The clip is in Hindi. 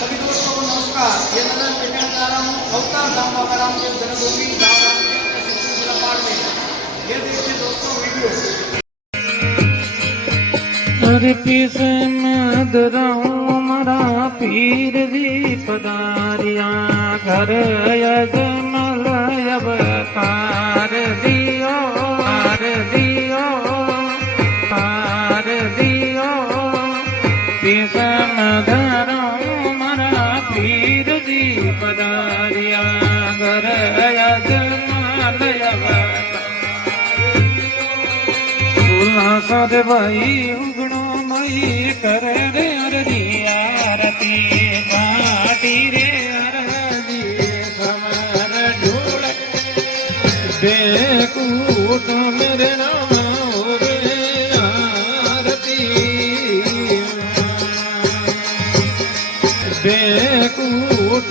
सभी दोस्तों को नमस्कार। ये नजर देखने जा रहा हूँ अवतार धाम बाबा रामदेव जन्मभूमि पाठ में। ये देखिए दोस्तों वीडियो। अरे पीस मदराऊं मरा पीर जी पधारिया घर यजमल अवतार दियो पार दियो पार दियो पीस मदराऊं मरा पीर जी पधारिया घर यजमल अवतार साध भाई उगणो मई कर रे अरदी आरती पाटी रे अरदी समर ढूल बेकूट मेरे नाम होवे आरती बेकूट